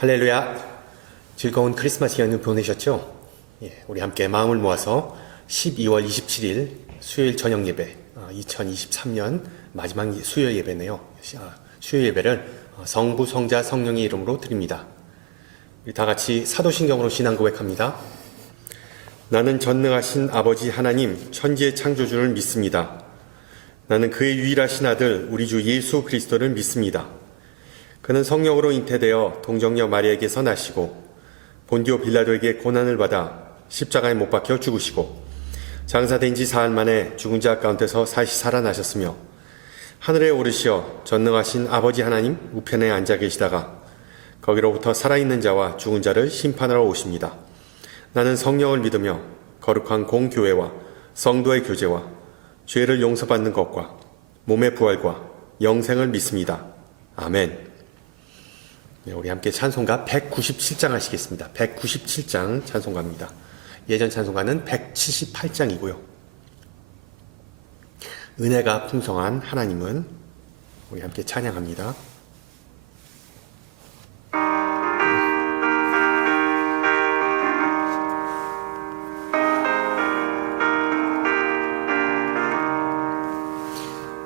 할렐루야. 즐거운 크리스마스 연휴 보내셨죠? 우리 함께 마음을 모아서 12월 27일 수요일 저녁 예배, 2023년 마지막 수요일 예배네요. 수요일 예배를 성부, 성자, 성령의 이름으로 드립니다. 우리 다 같이 사도신경으로 신앙 고백합니다. 나는 전능하신 아버지 하나님 천지의 창조주를 믿습니다. 나는 그의 유일하신 아들 우리 주 예수 그리스도를 믿습니다. 그는 성령으로 잉태되어 동정녀 마리아에게서 나시고 본디오 빌라도에게 고난을 받아 십자가에 못 박혀 죽으시고 장사된 지 사흘 만에 죽은 자 가운데서 다시 살아나셨으며 하늘에 오르시어 전능하신 아버지 하나님 우편에 앉아 계시다가 거기로부터 살아있는 자와 죽은 자를 심판하러 오십니다. 나는 성령을 믿으며 거룩한 공교회와 성도의 교제와 죄를 용서받는 것과 몸의 부활과 영생을 믿습니다. 아멘. 우리 함께 찬송가 197장 하시겠습니다. 197장 찬송가입니다. 예전 찬송가는 178장이고요. 은혜가 풍성한 하나님은 우리 함께 찬양합니다.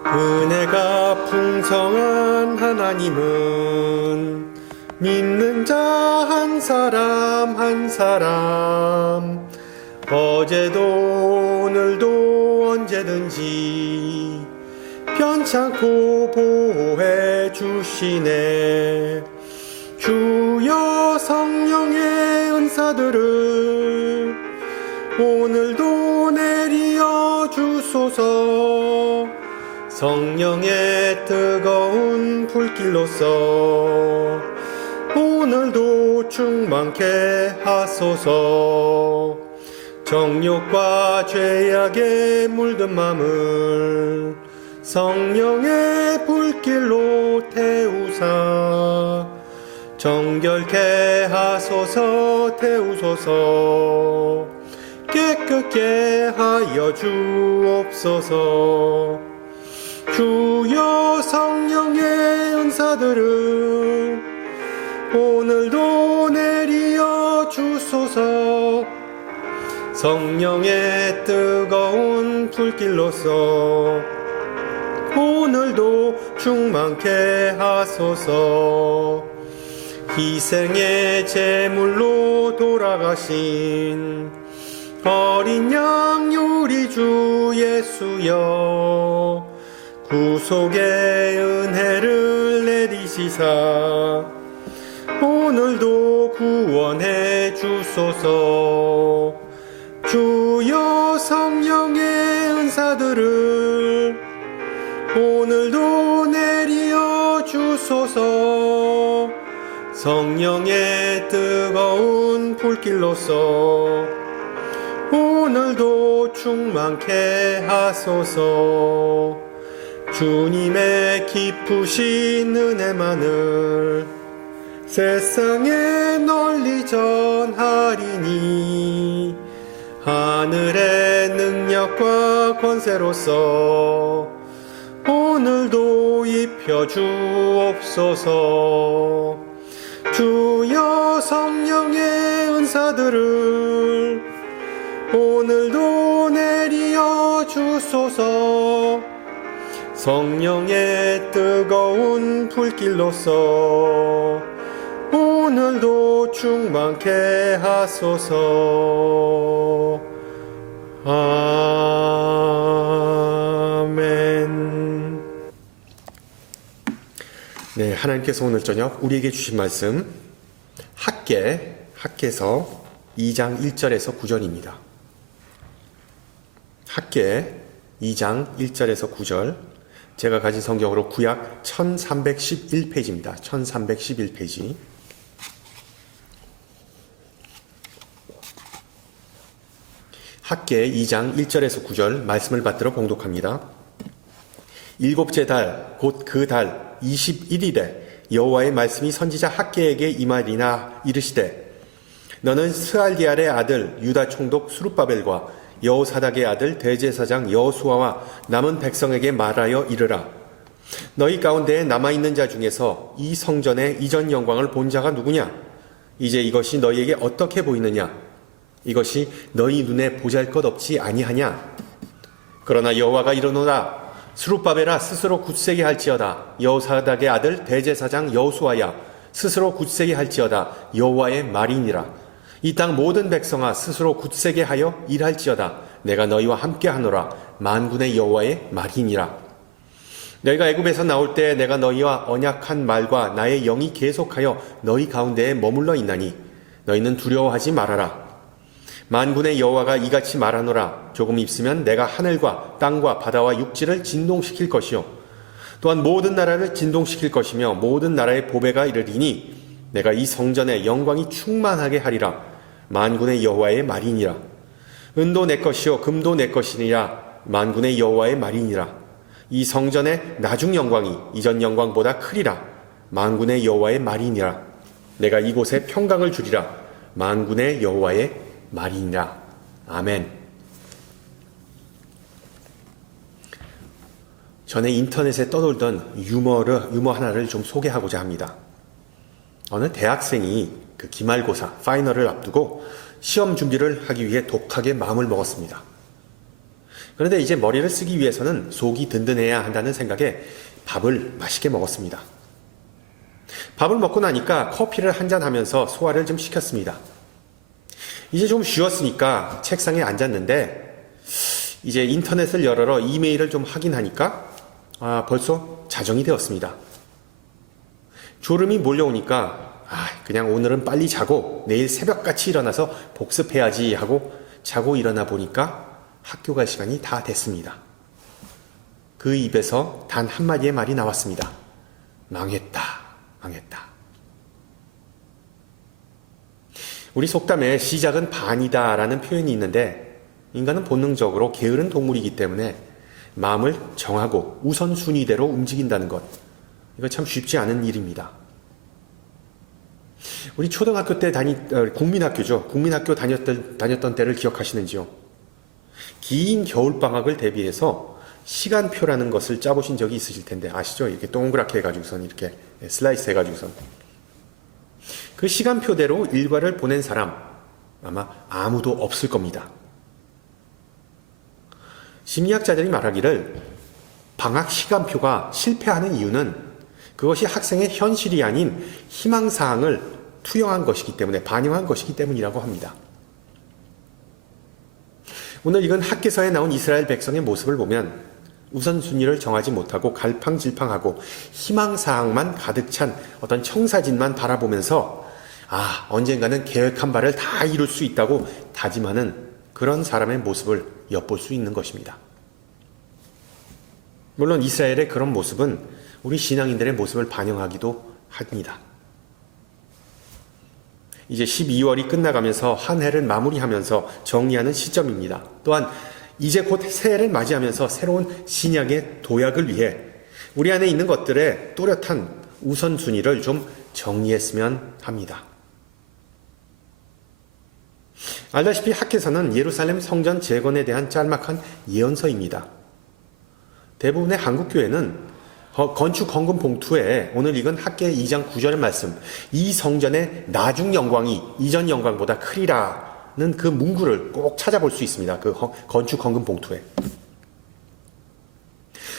은혜가 풍성한 하나님은 믿는 자 한 사람 한 사람 어제도 오늘도 언제든지 편찮고 보호해 주시네. 주여 성령의 은사들을 오늘도 내리어 주소서. 성령의 뜨거운 불길로서 오늘도 충만케 하소서. 정욕과 죄악에 물든 맘을 성령의 불길로 태우사 정결케 하소서. 태우소서. 깨끗게 하여 주옵소서. 주여 성령의 은사들을 오늘도 내리어 주소서. 성령의 뜨거운 불길로서 오늘도 충만케 하소서. 희생의 제물로 돌아가신 어린 양 우리 주 예수여 구속의 은혜를 내리시사 오늘도 구원해 주소서. 주여 성령의 은사들을 오늘도 내리어 주소서. 성령의 뜨거운 불길로서 오늘도 충만케 하소서. 주님의 깊으신 은혜만을 세상에 널리 전하리니 하늘의 능력과 권세로서 오늘도 입혀 주옵소서. 주여 성령의 은사들을 오늘도 내리어 주소서. 성령의 뜨거운 불길로서 오늘도 충만케 하소서. 아멘. 네, 하나님께서 오늘 저녁 우리에게 주신 말씀 학개서 2장 1절에서 9절입니다. 학개 2장 1절에서 9절, 제가 가진 성경으로 구약 1311페이지입니다. 1311페이지. 학개 2장 1절에서 9절 말씀을 받들어 봉독합니다. 일곱째 달 곧 그 달 21일에 여호와의 말씀이 선지자 학개에게 임하리나 이르시되, 너는 스알디알의 아들 유다 총독 수룹바벨과 여호사닥의 아들 대제사장 여호수아와 남은 백성에게 말하여 이르라. 너희 가운데에 남아있는 자 중에서 이 성전의 이전 영광을 본 자가 누구냐? 이제 이것이 너희에게 어떻게 보이느냐? 이것이 너희 눈에 보잘것없지 아니하냐? 그러나 여호와가 이르노라. 수룹바벨아, 스스로 굳세게 할지어다. 여호사닥의 아들 대제사장 여호수아야, 스스로 굳세게 할지어다. 여호와의 말이니라. 이 땅 모든 백성아, 스스로 굳세게 하여 일할지어다. 내가 너희와 함께 하노라. 만군의 여호와의 말이니라. 너희가 애굽에서 나올 때 내가 너희와 언약한 말과 나의 영이 계속하여 너희 가운데에 머물러 있나니 너희는 두려워하지 말아라. 만군의 여호와가 이같이 말하노라. 조금 있으면 내가 하늘과 땅과 바다와 육지를 진동시킬 것이요 또한 모든 나라를 진동시킬 것이며 모든 나라의 보배가 이르리니 내가 이 성전의 영광이 충만하게 하리라. 만군의 여호와의 말이니라. 은도 내 것이요 금도 내 것이니라. 만군의 여호와의 말이니라. 이 성전의 나중 영광이 이전 영광보다 크리라. 만군의 여호와의 말이니라. 내가 이곳에 평강을 주리라. 만군의 여호와의 말이니라. 아멘. 전에 인터넷에 떠돌던 유머 하나를 좀 소개하고자 합니다. 어느 대학생이 그 기말고사 파이널을 앞두고 시험 준비를 하기 위해 독하게 마음을 먹었습니다. 그런데 이제 머리를 쓰기 위해서는 속이 든든해야 한다는 생각에 밥을 맛있게 먹었습니다. 밥을 먹고 나니까 커피를 한잔 하면서 소화를 좀 시켰습니다. 이제 좀 쉬었으니까 책상에 앉았는데 이제 인터넷을 열어 이메일을 좀 확인하니까 벌써 자정이 되었습니다. 졸음이 몰려오니까 그냥 오늘은 빨리 자고 내일 새벽같이 일어나서 복습해야지 하고 자고 일어나 보니까 학교 갈 시간이 다 됐습니다. 그 입에서 단 한마디의 말이 나왔습니다. 망했다, 망했다. 우리 속담에 시작은 반이다 라는 표현이 있는데, 인간은 본능적으로 게으른 동물이기 때문에 마음을 정하고 우선순위대로 움직인다는 것, 이거 참 쉽지 않은 일입니다. 우리 초등학교 때 국민학교죠. 국민학교 다녔던 때를 기억하시는지요? 긴 겨울방학을 대비해서 시간표라는 것을 짜보신 적이 있으실 텐데 아시죠? 이렇게 동그랗게 해가지고선 이렇게 슬라이스 해가지고선 그 시간표대로 일과를 보낸 사람 아마 아무도 없을 겁니다. 심리학자들이 말하기를 방학 시간표가 실패하는 이유는 그것이 학생의 현실이 아닌 희망사항을 투영한 것이기 때문에, 반영한 것이기 때문이라고 합니다. 오늘 읽은 학개서에 나온 이스라엘 백성의 모습을 보면 우선순위를 정하지 못하고 갈팡질팡하고 희망사항만 가득 찬 어떤 청사진만 바라보면서 언젠가는 계획한 바를 다 이룰 수 있다고 다짐하는 그런 사람의 모습을 엿볼 수 있는 것입니다. 물론 이스라엘의 그런 모습은 우리 신앙인들의 모습을 반영하기도 합니다. 이제 12월이 끝나가면서 한 해를 마무리하면서 정리하는 시점입니다. 또한 이제 곧 새해를 맞이하면서 새로운 신약의 도약을 위해 우리 안에 있는 것들의 또렷한 우선순위를 좀 정리했으면 합니다. 알다시피 학개서는 예루살렘 성전 재건에 대한 짤막한 예언서입니다. 대부분의 한국교회는 건축 헌금 봉투에 오늘 읽은 학개 2장 9절의 말씀, 이 성전의 나중 영광이 이전 영광보다 크리라는 그 문구를 꼭 찾아볼 수 있습니다. 그 건축 헌금 봉투에.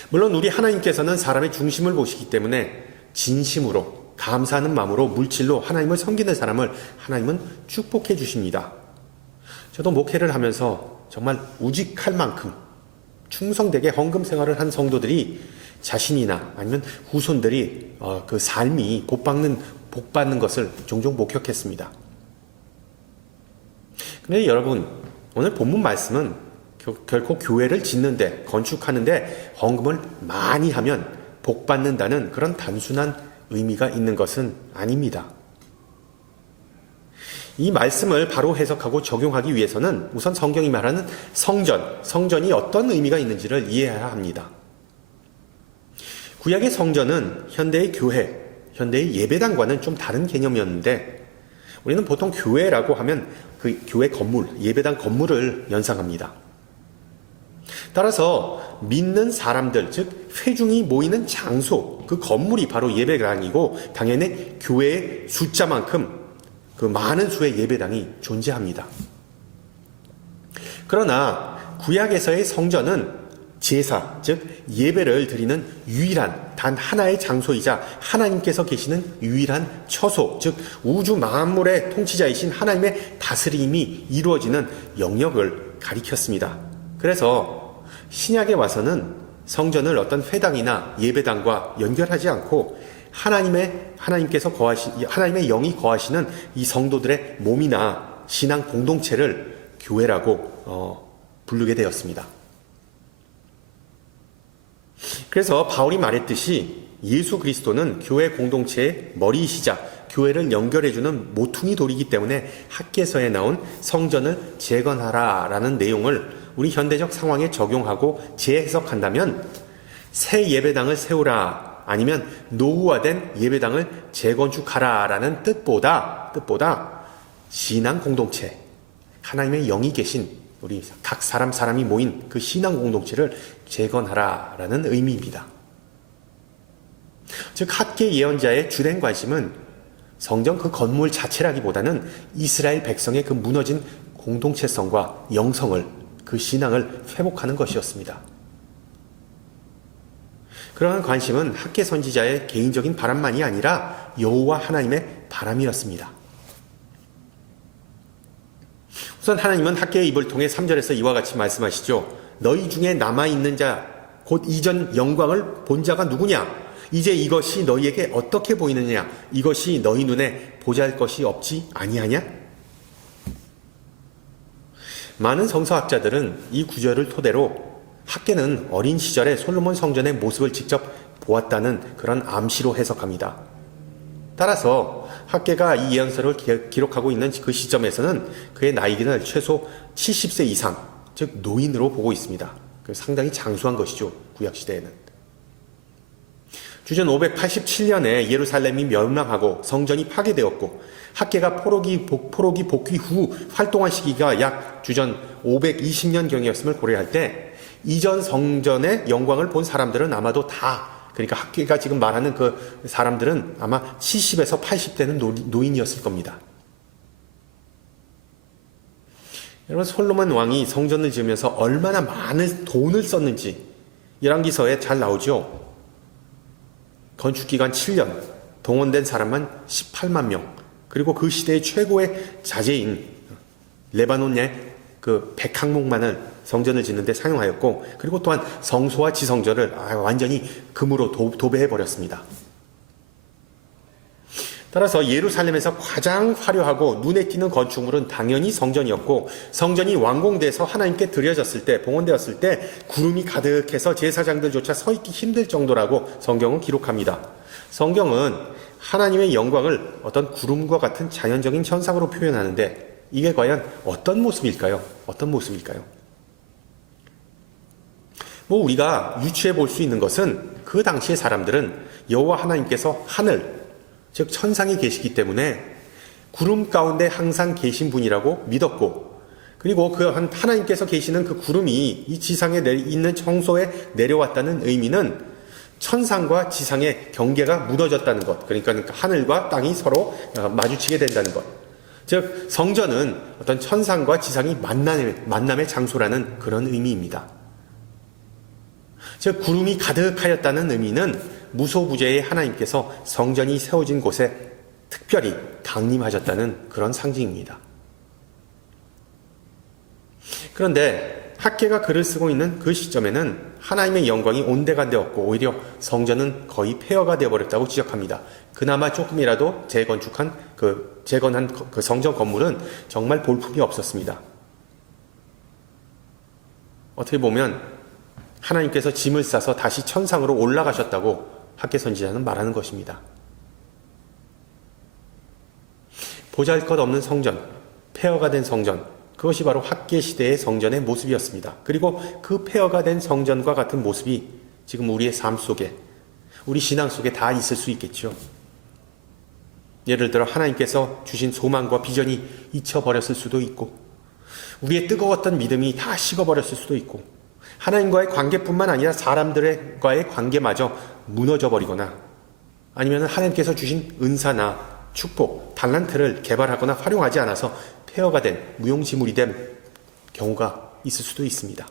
물론 우리 하나님께서는 사람의 중심을 보시기 때문에 진심으로 감사하는 마음으로 물질로 하나님을 섬기는 사람을 하나님은 축복해 주십니다. 저도 목회를 하면서 정말 우직할 만큼 충성되게 헌금 생활을 한 성도들이 자신이나 아니면 후손들이 그 삶이 복받는 것을 종종 목격했습니다. 그런데 여러분, 오늘 본문 말씀은 결코 교회를 짓는데, 건축하는데 헌금을 많이 하면 복받는다는 그런 단순한 의미가 있는 것은 아닙니다. 이 말씀을 바로 해석하고 적용하기 위해서는 우선 성경이 말하는 성전이 어떤 의미가 있는지를 이해해야 합니다. 구약의 성전은 현대의 교회, 현대의 예배당과는 좀 다른 개념이었는데 우리는 보통 교회라고 하면 그 교회 건물, 예배당 건물을 연상합니다. 따라서 믿는 사람들, 즉 회중이 모이는 장소, 그 건물이 바로 예배당이고 당연히 교회의 숫자만큼 그 많은 수의 예배당이 존재합니다. 그러나 구약에서의 성전은 제사, 즉 예배를 드리는 유일한 단 하나의 장소이자 하나님께서 계시는 유일한 처소, 즉 우주 만물의 통치자이신 하나님의 다스림이 이루어지는 영역을 가리켰습니다. 그래서 신약에 와서는 성전을 어떤 회당이나 예배당과 연결하지 않고 하나님께서 하나님의 영이 거하시는 이 성도들의 몸이나 신앙 공동체를 교회라고 부르게 되었습니다. 그래서 바울이 말했듯이 예수 그리스도는 교회 공동체의 머리이시자 교회를 연결해주는 모퉁이 돌이기 때문에 학개서에 나온 성전을 재건하라라는 내용을 우리 현대적 상황에 적용하고 재해석한다면 새 예배당을 세우라, 아니면 노후화된 예배당을 재건축하라라는 뜻보다 신앙 공동체, 하나님의 영이 계신 우리 각 사람이 모인 그 신앙 공동체를 재건하라라는 의미입니다. 즉 학개 예언자의 주된 관심은 성전 그 건물 자체라기보다는 이스라엘 백성의 그 무너진 공동체성과 영성을, 그 신앙을 회복하는 것이었습니다. 그러한 관심은 학개 선지자의 개인적인 바람만이 아니라 여호와 하나님의 바람이었습니다. 우선 하나님은 학개의 입을 통해 3절에서 이와 같이 말씀하시죠. 너희 중에 남아있는 자, 곧 이전 영광을 본 자가 누구냐? 이제 이것이 너희에게 어떻게 보이느냐? 이것이 너희 눈에 보잘 것이 없지 아니하냐? 많은 성서학자들은 이 구절을 토대로 학개는 어린 시절에 솔로몬 성전의 모습을 직접 보았다는 그런 암시로 해석합니다. 따라서 학개가 이 예언서를 기록하고 있는 그 시점에서는 그의 나이는 최소 70세 이상, 즉 노인으로 보고 있습니다. 상당히 장수한 것이죠, 구약시대에는. 주전 587년에 예루살렘이 멸망하고 성전이 파괴되었고 학개가 포로기 복귀 후 활동한 시기가 약 주전 520년경이었음을 고려할 때 이전 성전의 영광을 본 사람들은 아마도 그러니까 학개가 지금 말하는 그 사람들은 아마 70에서 80대는 노인이었을 겁니다. 여러분, 솔로몬 왕이 성전을 지으면서 얼마나 많은 돈을 썼는지 열왕기서에 잘 나오죠. 건축기간 7년, 동원된 사람만 18만 명, 그리고 그 시대의 최고의 자재인 레바논의 그 백항목만을 성전을 짓는 데 사용하였고, 그리고 또한 성소와 지성전을 완전히 금으로 도배해버렸습니다. 따라서 예루살렘에서 가장 화려하고 눈에 띄는 건축물은 당연히 성전이었고, 성전이 완공돼서 하나님께 드려졌을 때, 봉헌되었을 때 구름이 가득해서 제사장들조차 서 있기 힘들 정도라고 성경은 기록합니다. 성경은 하나님의 영광을 어떤 구름과 같은 자연적인 현상으로 표현하는데 이게 과연 어떤 모습일까요? 우리가 유추해 볼 수 있는 것은 그 당시의 사람들은 여호와 하나님께서 하늘, 즉 천상에 계시기 때문에 구름 가운데 항상 계신 분이라고 믿었고, 그리고 그 하나님께서 계시는 그 구름이 이 지상에 있는 청소에 내려왔다는 의미는 천상과 지상의 경계가 무너졌다는 것, 그러니까 하늘과 땅이 서로 마주치게 된다는 것, 즉 성전은 어떤 천상과 지상이 만남의 장소라는 그런 의미입니다. 즉 구름이 가득하였다는 의미는 무소부재의 하나님께서 성전이 세워진 곳에 특별히 강림하셨다는 그런 상징입니다. 그런데 학개가 글을 쓰고 있는 그 시점에는 하나님의 영광이 온데간데 없고 오히려 성전은 거의 폐허가 되어버렸다고 지적합니다. 그나마 조금이라도 재건한 그 성전 건물은 정말 볼품이 없었습니다. 어떻게 보면 하나님께서 짐을 싸서 다시 천상으로 올라가셨다고 학개 선지자는 말하는 것입니다. 보잘것없는 성전, 폐허가 된 성전, 그것이 바로 학개 시대의 성전의 모습이었습니다. 그리고 그 폐허가 된 성전과 같은 모습이 지금 우리의 삶 속에, 우리 신앙 속에 다 있을 수 있겠죠. 예를 들어 하나님께서 주신 소망과 비전이 잊혀버렸을 수도 있고, 우리의 뜨거웠던 믿음이 다 식어버렸을 수도 있고, 하나님과의 관계뿐만 아니라 사람들과의 관계마저 무너져버리거나, 아니면 하나님께서 주신 은사나 축복, 달란트를 개발하거나 활용하지 않아서 폐허가 된, 무용지물이 된 경우가 있을 수도 있습니다.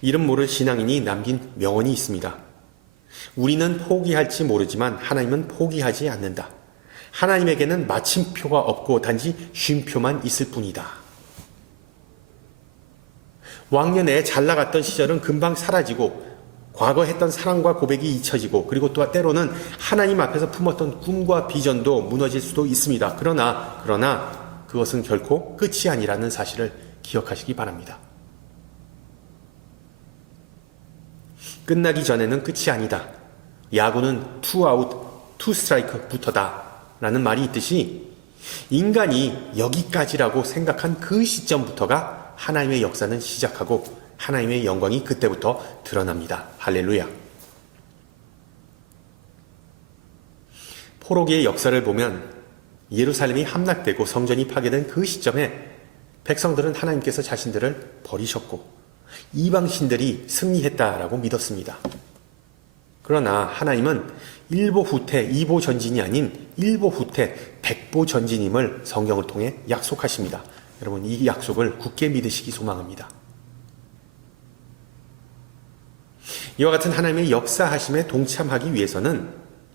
이름 모를 신앙인이 남긴 명언이 있습니다. 우리는 포기할지 모르지만 하나님은 포기하지 않는다. 하나님에게는 마침표가 없고 단지 쉼표만 있을 뿐이다. 왕년에 잘 나갔던 시절은 금방 사라지고 과거 했던 사랑과 고백이 잊혀지고 그리고 또 때로는 하나님 앞에서 품었던 꿈과 비전도 무너질 수도 있습니다. 그러나 그것은 결코 끝이 아니라는 사실을 기억하시기 바랍니다. 끝나기 전에는 끝이 아니다. 야구는 2아웃, 2스트라이크부터다 라는 말이 있듯이 인간이 여기까지라고 생각한 그 시점부터가 하나님의 역사는 시작하고 하나님의 영광이 그때부터 드러납니다. 할렐루야. 포로기의 역사를 보면 예루살렘이 함락되고 성전이 파괴된 그 시점에 백성들은 하나님께서 자신들을 버리셨고 이방신들이 승리했다라고 믿었습니다. 그러나 하나님은 일보 후퇴, 이보 전진이 아닌 일보 후퇴, 백보 전진임을 성경을 통해 약속하십니다. 여러분, 이 약속을 굳게 믿으시기 소망합니다. 이와 같은 하나님의 역사하심에 동참하기 위해서는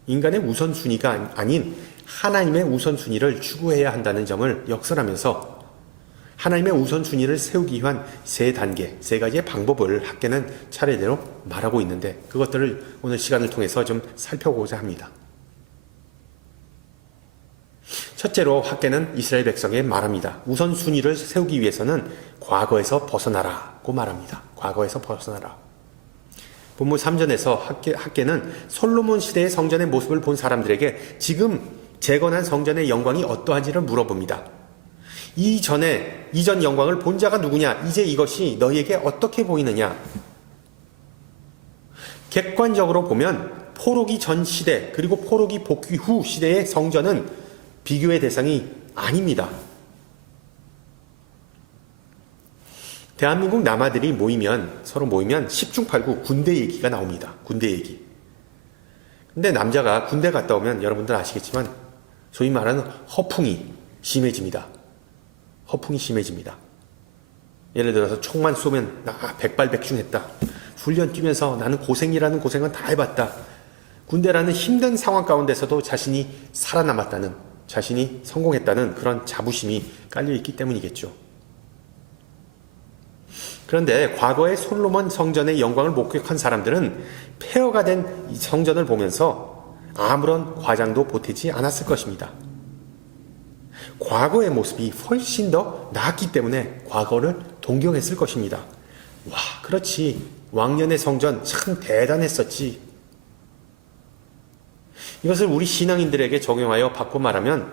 인간의 우선순위가 아닌 하나님의 우선순위를 추구해야 한다는 점을 역설하면서 하나님의 우선순위를 세우기 위한 세 단계, 세 가지의 방법을 학개는 차례대로 말하고 있는데 그것들을 오늘 시간을 통해서 좀 살펴보고자 합니다. 첫째로 학개는 이스라엘 백성에 말합니다. 우선순위를 세우기 위해서는 과거에서 벗어나라고 말합니다. 과거에서 벗어나라. 본문 3절에서 학개는 솔로몬 시대의 성전의 모습을 본 사람들에게 지금 재건한 성전의 영광이 어떠한지를 물어봅니다. 이전 영광을 본 자가 누구냐? 이제 이것이 너희에게 어떻게 보이느냐? 객관적으로 보면 포로기 전 시대 그리고 포로기 복귀 후 시대의 성전은 비교의 대상이 아닙니다. 대한민국 남아들이 서로 모이면 10중 8구 군대 얘기가 나옵니다. 군대 얘기. 근데 남자가 군대 갔다 오면 여러분들 아시겠지만 소위 말하는 허풍이 심해집니다. 허풍이 심해집니다. 예를 들어서 총만 쏘면 나 백발백중했다. 훈련 뛰면서 나는 고생이라는 고생은 다 해봤다. 군대라는 힘든 상황 가운데서도 자신이 살아남았다는, 자신이 성공했다는 그런 자부심이 깔려있기 때문이겠죠. 그런데 과거의 솔로몬 성전의 영광을 목격한 사람들은 폐허가 된 이 성전을 보면서 아무런 과장도 보태지 않았을 것입니다. 과거의 모습이 훨씬 더 나았기 때문에 과거를 동경했을 것입니다. 와, 그렇지. 왕년의 성전 참 대단했었지. 이것을 우리 신앙인들에게 적용하여 바꿔 말하면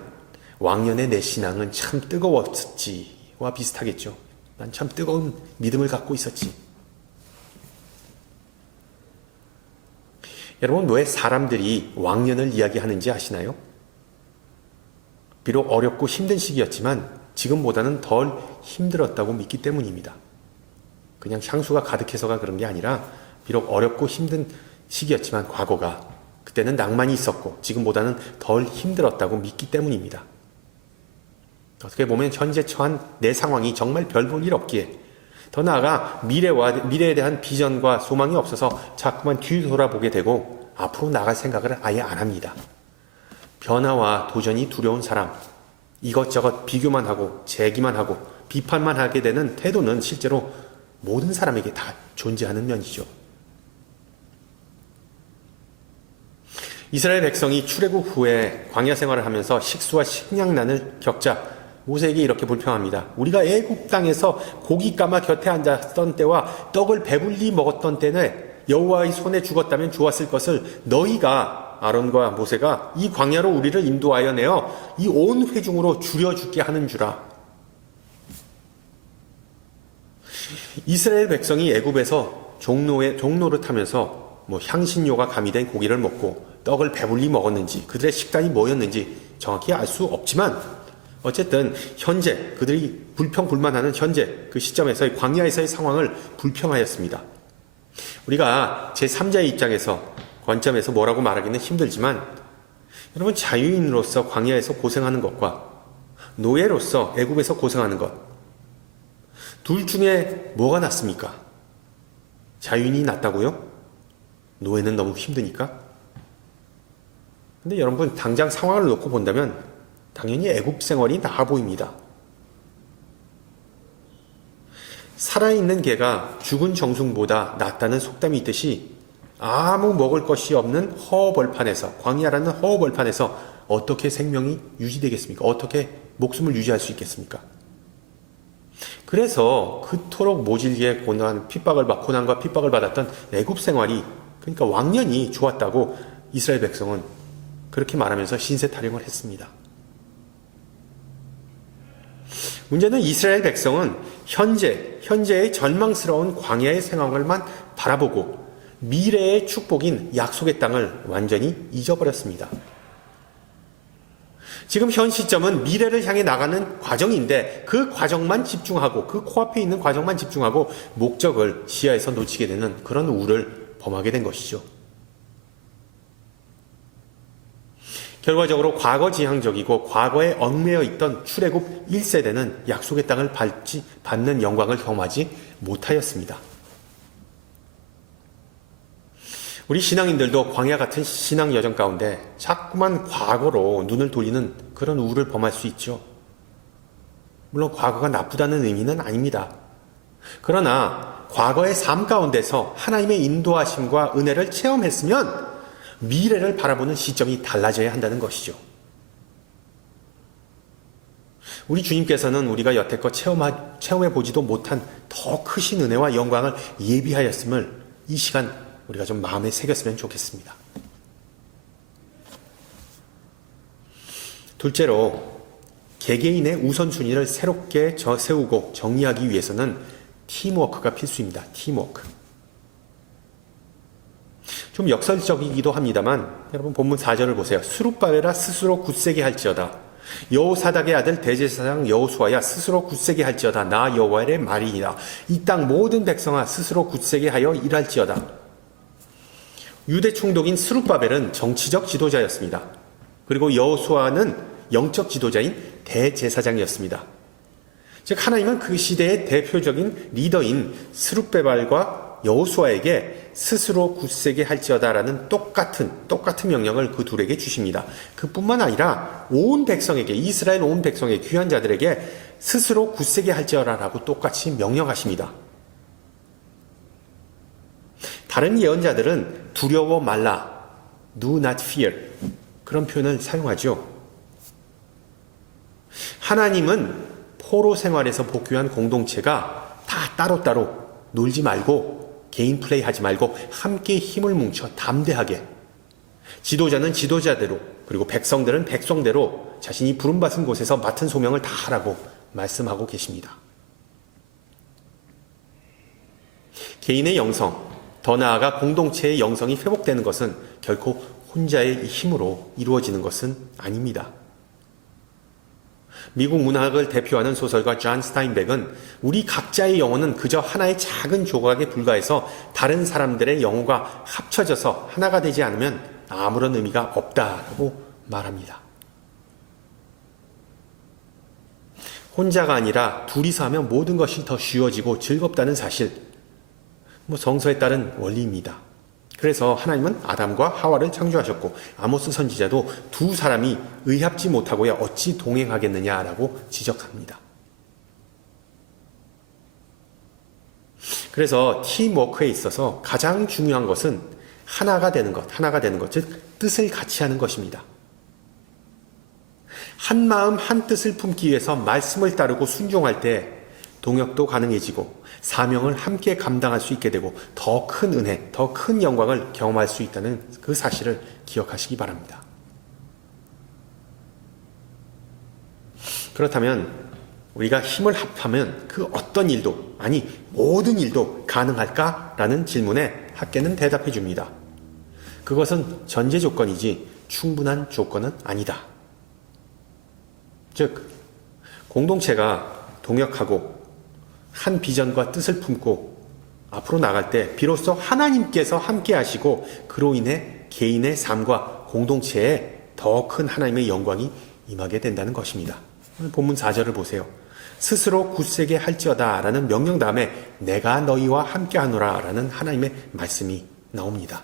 왕년의 내 신앙은 참 뜨거웠지와 비슷하겠죠. 난 참 뜨거운 믿음을 갖고 있었지. 여러분, 왜 사람들이 왕년을 이야기하는지 아시나요? 비록 어렵고 힘든 시기였지만 지금보다는 덜 힘들었다고 믿기 때문입니다. 그냥 향수가 가득해서가 그런 게 아니라 비록 어렵고 힘든 시기였지만 과거가 그때는 낭만이 있었고 지금보다는 덜 힘들었다고 믿기 때문입니다. 어떻게 보면 현재 처한 내 상황이 정말 별 볼 일 없기에 더 나아가 미래에 대한 비전과 소망이 없어서 자꾸만 뒤돌아보게 되고 앞으로 나갈 생각을 아예 안 합니다. 변화와 도전이 두려운 사람, 이것저것 비교만 하고 제기만 하고 비판만 하게 되는 태도는 실제로 모든 사람에게 다 존재하는 면이죠. 이스라엘 백성이 출애굽 후에 광야 생활을 하면서 식수와 식량난을 겪자 모세에게 이렇게 불평합니다. 우리가 애굽 땅에서 고기 까마 곁에 앉았던 때와 떡을 배불리 먹었던 때는 여호와의 손에 죽었다면 좋았을 것을 너희가 아론과 모세가 이 광야로 우리를 인도하여 내어 이 온 회중으로 줄여 죽게 하는 주라. 이스라엘 백성이 애굽에서 종로를 타면서 향신료가 가미된 고기를 먹고 떡을 배불리 먹었는지 그들의 식단이 뭐였는지 정확히 알 수 없지만 어쨌든 현재 그들이 불평불만하는 현재 그 시점에서의 광야에서의 상황을 불평하였습니다. 우리가 제3자의 입장에서 관점에서 뭐라고 말하기는 힘들지만 여러분 자유인으로서 광야에서 고생하는 것과 노예로서 애굽에서 고생하는 것 둘 중에 뭐가 낫습니까? 자유인이 낫다고요? 노예는 너무 힘드니까? 근데 여러분 당장 상황을 놓고 본다면 당연히 애굽 생활이 나아 보입니다. 살아있는 개가 죽은 정승보다 낫다는 속담이 있듯이 아무 먹을 것이 없는 허허벌판에서 광야라는 허허벌판에서 어떻게 생명이 유지되겠습니까? 어떻게 목숨을 유지할 수 있겠습니까? 그래서 그토록 모질게 고난과 핍박을 받았던 애굽 생활이 그러니까 왕년이 좋았다고 이스라엘 백성은 그렇게 말하면서 신세 타령을 했습니다. 문제는 이스라엘 백성은 현재의 절망스러운 광야의 상황을만 바라보고 미래의 축복인 약속의 땅을 완전히 잊어버렸습니다. 지금 현 시점은 미래를 향해 나가는 과정인데 그 과정만 집중하고 그 코앞에 있는 과정만 집중하고 목적을 시야에서 놓치게 되는 그런 우를 범하게 된 것이죠. 결과적으로 과거지향적이고 과거에 얽매여 있던 출애굽 1세대는 약속의 땅을 받는 영광을 경험하지 못하였습니다. 우리 신앙인들도 광야 같은 신앙 여정 가운데 자꾸만 과거로 눈을 돌리는 그런 우를 범할 수 있죠. 물론 과거가 나쁘다는 의미는 아닙니다. 그러나 과거의 삶 가운데서 하나님의 인도하심과 은혜를 체험했으면 미래를 바라보는 시점이 달라져야 한다는 것이죠. 우리 주님께서는 우리가 여태껏 체험해보지도 못한 더 크신 은혜와 영광을 예비하였음을 이 시간 우리가 좀 마음에 새겼으면 좋겠습니다. 둘째로 개개인의 우선순위를 새롭게 세우고 정리하기 위해서는 팀워크가 필수입니다. 팀워크. 좀 역설적이기도 합니다만 여러분 본문 4절을 보세요. 스룹바벨아 스스로 굳세게 할지어다. 여호사닥의 아들 대제사장 여호수아야 스스로 굳세게 할지어다. 나 여호와의 말이니라. 이 땅 모든 백성아 스스로 굳세게 하여 일할지어다. 유대 총독인 스룹바벨은 정치적 지도자였습니다. 그리고 여호수아는 영적 지도자인 대제사장이었습니다. 즉 하나님은 그 시대의 대표적인 리더인 스룹바벨과 여호수아에게 스스로 굳세게 할지어다라는 똑같은 명령을 그 둘에게 주십니다. 그뿐만 아니라 온 백성에게 이스라엘 온 백성의 귀한 자들에게 스스로 굳세게 할지어다라고 똑같이 명령하십니다. 다른 예언자들은 두려워 말라, do not fear 그런 표현을 사용하죠. 하나님은 포로 생활에서 복귀한 공동체가 다 따로따로 놀지 말고 개인 플레이 하지 말고 함께 힘을 뭉쳐 담대하게 지도자는 지도자대로 그리고 백성들은 백성대로 자신이 부름받은 곳에서 맡은 소명을 다 하라고 말씀하고 계십니다. 개인의 영성 더 나아가 공동체의 영성이 회복되는 것은 결코 혼자의 힘으로 이루어지는 것은 아닙니다. 미국 문학을 대표하는 소설가 존 스타인백은 우리 각자의 영혼은 그저 하나의 작은 조각에 불과해서 다른 사람들의 영혼과 합쳐져서 하나가 되지 않으면 아무런 의미가 없다라고 말합니다. 혼자가 아니라 둘이서 하면 모든 것이 더 쉬워지고 즐겁다는 사실, 성서에 따른 원리입니다. 그래서 하나님은 아담과 하와를 창조하셨고 아모스 선지자도 두 사람이 의합지 못하고야 어찌 동행하겠느냐라고 지적합니다. 그래서 팀워크에 있어서 가장 중요한 것은 하나가 되는 것, 즉 뜻을 같이 하는 것입니다. 한 마음 한 뜻을 품기 위해서 말씀을 따르고 순종할 때 동역도 가능해지고 사명을 함께 감당할 수 있게 되고 더 큰 은혜, 더 큰 영광을 경험할 수 있다는 그 사실을 기억하시기 바랍니다. 그렇다면 우리가 힘을 합하면 그 어떤 일도, 아니 모든 일도 가능할까라는 질문에 학계는 대답해 줍니다. 그것은 전제 조건이지 충분한 조건은 아니다. 즉 공동체가 동역하고 한 비전과 뜻을 품고 앞으로 나갈 때 비로소 하나님께서 함께 하시고 그로 인해 개인의 삶과 공동체에 더 큰 하나님의 영광이 임하게 된다는 것입니다. 본문 4절을 보세요. 스스로 굳세게 할지어다 라는 명령 다음에 내가 너희와 함께 하노라 라는 하나님의 말씀이 나옵니다.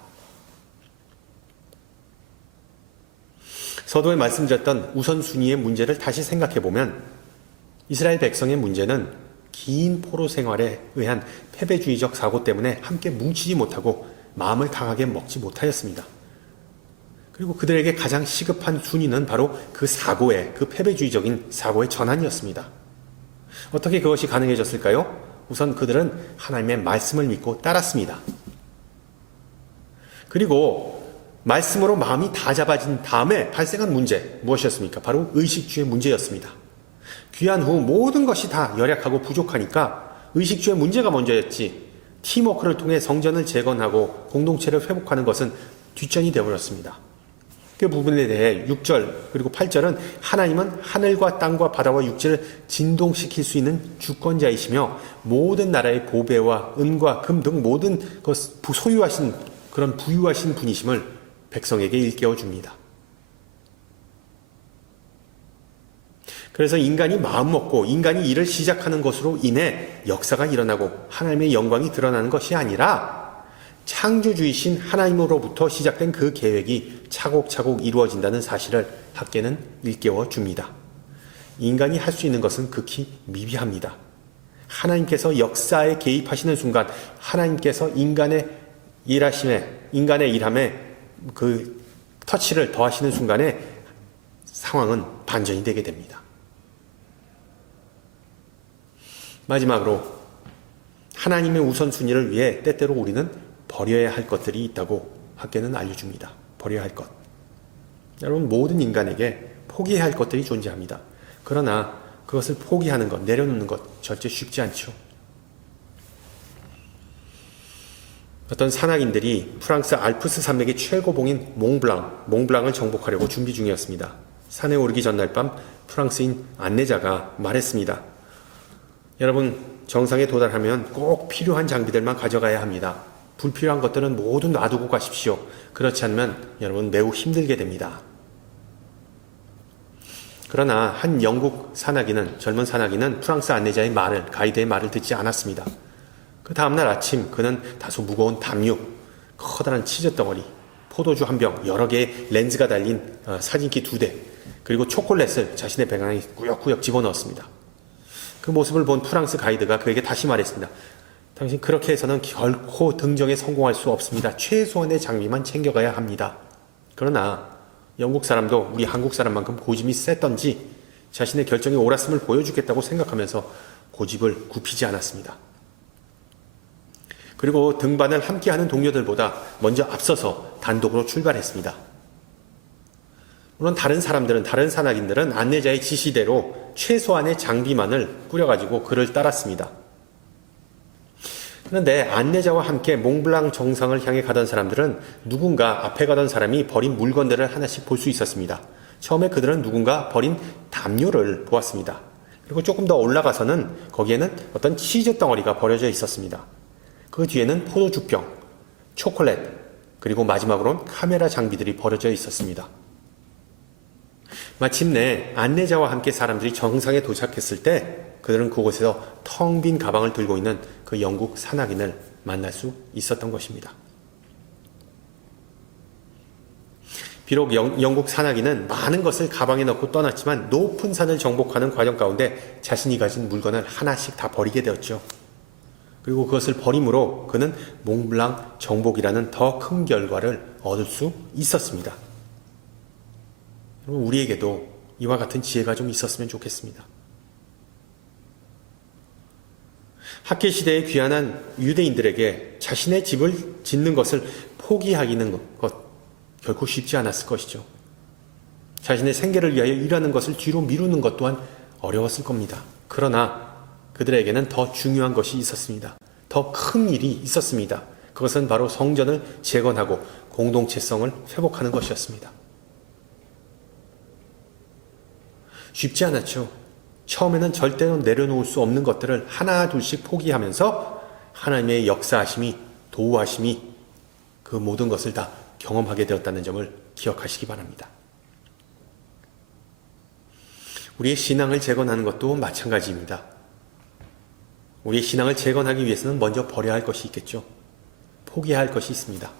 서도에 말씀드렸던 우선순위의 문제를 다시 생각해보면 이스라엘 백성의 문제는 긴 포로 생활에 의한 패배주의적 사고 때문에 함께 뭉치지 못하고 마음을 강하게 먹지 못하였습니다. 그리고 그들에게 가장 시급한 순위는 바로 그 사고의, 그 패배주의적인 사고의 전환이었습니다. 어떻게 그것이 가능해졌을까요? 우선 그들은 하나님의 말씀을 믿고 따랐습니다. 그리고 말씀으로 마음이 다 잡아진 다음에 발생한 문제 무엇이었습니까? 바로 의식주의 문제였습니다. 귀한 후 모든 것이 다 열약하고 부족하니까 의식주의 문제가 먼저였지 팀워크를 통해 성전을 재건하고 공동체를 회복하는 것은 뒷전이 되어버렸습니다. 그 부분에 대해 6절 그리고 8절은 하나님은 하늘과 땅과 바다와 육지를 진동시킬 수 있는 주권자이시며 모든 나라의 보배와 은과 금 등 모든 것 소유하신 그런 부유하신 분이심을 백성에게 일깨워 줍니다. 그래서 인간이 마음먹고 인간이 일을 시작하는 것으로 인해 역사가 일어나고 하나님의 영광이 드러나는 것이 아니라 창조주이신 하나님으로부터 시작된 그 계획이 차곡차곡 이루어진다는 사실을 학계는 일깨워 줍니다. 인간이 할 수 있는 것은 극히 미비합니다. 하나님께서 역사에 개입하시는 순간 하나님께서 인간의 일함에 그 터치를 더하시는 순간에 상황은 반전이 되게 됩니다. 마지막으로 하나님의 우선순위를 위해 때때로 우리는 버려야 할 것들이 있다고 학계는 알려줍니다. 버려야 할 것. 여러분 모든 인간에게 포기해야 할 것들이 존재합니다. 그러나 그것을 포기하는 것, 내려놓는 것 절대 쉽지 않죠. 어떤 산악인들이 프랑스 알프스 산맥의 최고봉인 몽블랑을 정복하려고 준비 중이었습니다. 산에 오르기 전날 밤 프랑스인 안내자가 말했습니다. 여러분 정상에 도달하면 꼭 필요한 장비들만 가져가야 합니다. 불필요한 것들은 모두 놔두고 가십시오. 그렇지 않으면 여러분 매우 힘들게 됩니다. 그러나 한 영국 젊은 산악인은 프랑스 안내자의 가이드의 말을 듣지 않았습니다. 그 다음날 아침 그는 다소 무거운 담요, 커다란 치즈 덩어리, 포도주 한 병, 여러 개의 렌즈가 달린 사진기 2대, 그리고 초콜릿을 자신의 배낭에 꾸역꾸역 집어넣었습니다. 그 모습을 본 프랑스 가이드가 그에게 다시 말했습니다. 당신 그렇게 해서는 결코 등정에 성공할 수 없습니다. 최소한의 장비만 챙겨가야 합니다. 그러나 영국 사람도 우리 한국 사람만큼 고집이 셌던지 자신의 결정이 옳았음을 보여주겠다고 생각하면서 고집을 굽히지 않았습니다. 그리고 등반을 함께하는 동료들보다 먼저 앞서서 단독으로 출발했습니다. 물론 다른 산악인들은 안내자의 지시대로 최소한의 장비만을 꾸려가지고 그를 따랐습니다. 그런데 안내자와 함께 몽블랑 정상을 향해 가던 사람들은 누군가 앞에 가던 사람이 버린 물건들을 하나씩 볼 수 있었습니다. 처음에 그들은 누군가 버린 담요를 보았습니다. 그리고 조금 더 올라가서는 거기에는 어떤 치즈 덩어리가 버려져 있었습니다. 그 뒤에는 포도주병, 초콜릿, 그리고 마지막으로는 카메라 장비들이 버려져 있었습니다. 마침내 안내자와 함께 사람들이 정상에 도착했을 때 그들은 그곳에서 텅 빈 가방을 들고 있는 그 영국 산악인을 만날 수 있었던 것입니다. 비록 영국 산악인은 많은 것을 가방에 넣고 떠났지만 높은 산을 정복하는 과정 가운데 자신이 가진 물건을 하나씩 다 버리게 되었죠. 그리고 그것을 버림으로 그는 몽블랑 정복이라는 더 큰 결과를 얻을 수 있었습니다. 우리에게도 이와 같은 지혜가 좀 있었으면 좋겠습니다. 학계 시대에 귀환한 유대인들에게 자신의 집을 짓는 것을 포기하기는 것 결코 쉽지 않았을 것이죠. 자신의 생계를 위하여 일하는 것을 뒤로 미루는 것 또한 어려웠을 겁니다. 그러나 그들에게는 더 중요한 것이 있었습니다. 더 큰 일이 있었습니다. 그것은 바로 성전을 재건하고 공동체성을 회복하는 것이었습니다. 쉽지 않았죠. 처음에는 절대로 내려놓을 수 없는 것들을 하나 둘씩 포기하면서 하나님의 역사하심이, 도우하심이 그 모든 것을 다 경험하게 되었다는 점을 기억하시기 바랍니다. 우리의 신앙을 재건하는 것도 마찬가지입니다. 우리의 신앙을 재건하기 위해서는 먼저 버려야 할 것이 있겠죠. 포기해야 할 것이 있습니다.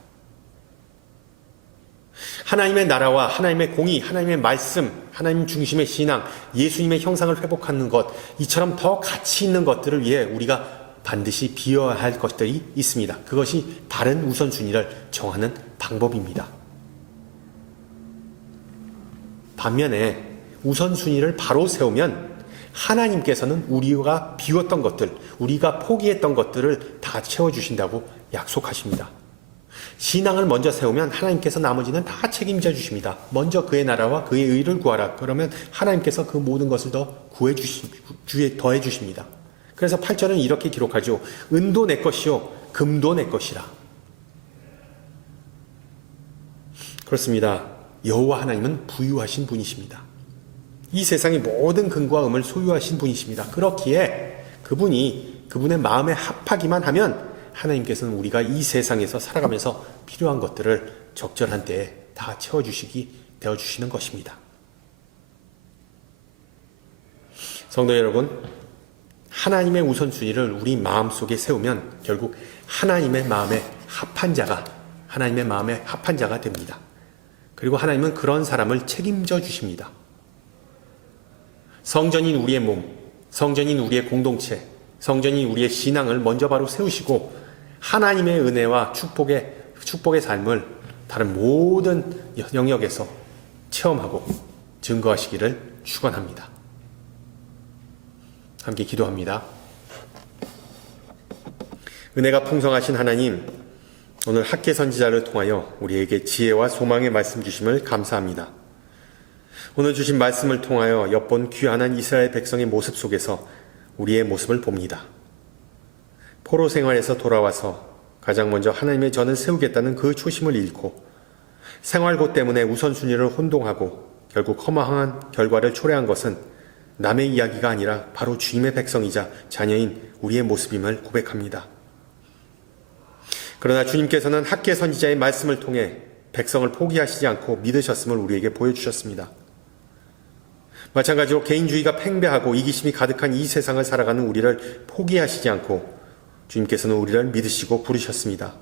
하나님의 나라와 하나님의 공의, 하나님의 말씀, 하나님 중심의 신앙, 예수님의 형상을 회복하는 것, 이처럼 더 가치 있는 것들을 위해 우리가 반드시 비워야 할 것들이 있습니다. 그것이 바른 우선순위를 정하는 방법입니다. 반면에 우선순위를 바로 세우면 하나님께서는 우리가 비웠던 것들, 우리가 포기했던 것들을 다 채워주신다고 약속하십니다. 신앙을 먼저 세우면 하나님께서 나머지는 다 책임져 주십니다. 먼저 그의 나라와 그의 의를 구하라. 그러면 하나님께서 그 모든 것을 더해 주십니다. 그래서 8절은 이렇게 기록하죠. 은도 내 것이요 금도 내 것이라. 그렇습니다. 여호와 하나님은 부유하신 분이십니다. 이 세상의 모든 금과 금을 소유하신 분이십니다. 그렇기에 그분의 마음에 합하기만 하면 하나님께서는 우리가 이 세상에서 살아가면서 필요한 것들을 적절한 때에 다 되어주시는 것입니다. 성도 여러분, 하나님의 우선순위를 우리 마음속에 세우면 결국 하나님의 마음에 합한 자가 됩니다. 그리고 하나님은 그런 사람을 책임져 주십니다. 성전인 우리의 몸, 성전인 우리의 공동체, 성전인 우리의 신앙을 먼저 바로 세우시고 하나님의 은혜와 축복의 삶을 다른 모든 영역에서 체험하고 증거하시기를 축원합니다. 함께 기도합니다. 은혜가 풍성하신 하나님, 오늘 학계 선지자를 통하여 우리에게 지혜와 소망의 말씀 주심을 감사합니다. 오늘 주신 말씀을 통하여 엿본 귀환한 이스라엘 백성의 모습 속에서 우리의 모습을 봅니다. 포로 생활에서 돌아와서 가장 먼저 하나님의 전을 세우겠다는 그 초심을 잃고 생활고 때문에 우선순위를 혼동하고 결국 허망한 결과를 초래한 것은 남의 이야기가 아니라 바로 주님의 백성이자 자녀인 우리의 모습임을 고백합니다. 그러나 주님께서는 학계 선지자의 말씀을 통해 백성을 포기하시지 않고 믿으셨음을 우리에게 보여주셨습니다. 마찬가지로 개인주의가 팽배하고 이기심이 가득한 이 세상을 살아가는 우리를 포기하시지 않고 주님께서는 우리를 믿으시고 부르셨습니다.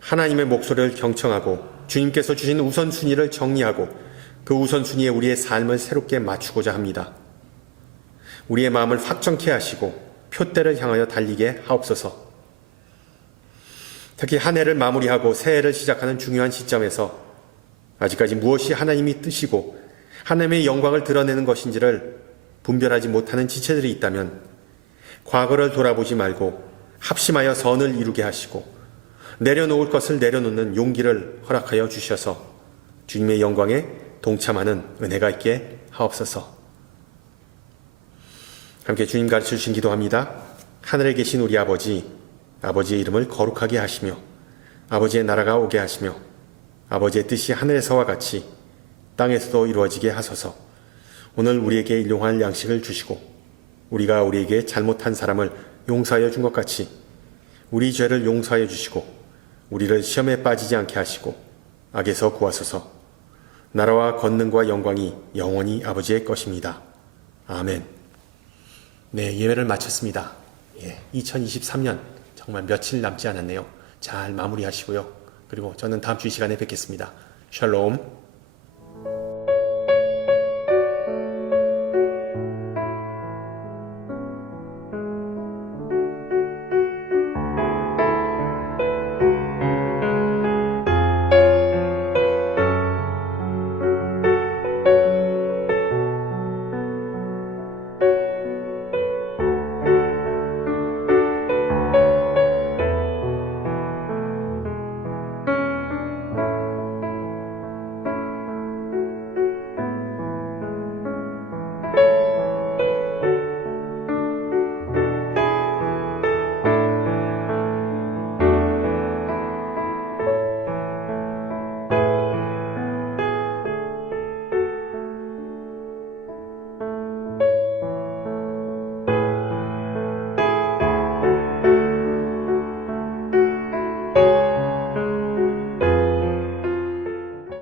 하나님의 목소리를 경청하고 주님께서 주신 우선순위를 정리하고 그 우선순위에 우리의 삶을 새롭게 맞추고자 합니다. 우리의 마음을 확정케 하시고 표대를 향하여 달리게 하옵소서. 특히 한 해를 마무리하고 새해를 시작하는 중요한 시점에서 아직까지 무엇이 하나님이 뜻이고 하나님의 영광을 드러내는 것인지를 분별하지 못하는 지체들이 있다면 과거를 돌아보지 말고 합심하여 선을 이루게 하시고 내려놓을 것을 내려놓는 용기를 허락하여 주셔서 주님의 영광에 동참하는 은혜가 있게 하옵소서. 함께 주님 가르쳐 주신 기도합니다. 하늘에 계신 우리 아버지의 이름을 거룩하게 하시며 아버지의 나라가 오게 하시며 아버지의 뜻이 하늘에서와 같이 땅에서도 이루어지게 하소서. 오늘 우리에게 일용할 양식을 주시고 우리가 우리에게 잘못한 사람을 용서하여 준 것 같이 우리 죄를 용서하여 주시고 우리를 시험에 빠지지 않게 하시고 악에서 구하소서. 나라와 권능과 영광이 영원히 아버지의 것입니다. 아멘. 네, 예배를 마쳤습니다. 2023년 정말 며칠 남지 않았네요. 잘 마무리하시고요. 그리고 저는 다음 주 이 시간에 뵙겠습니다. 샬롬.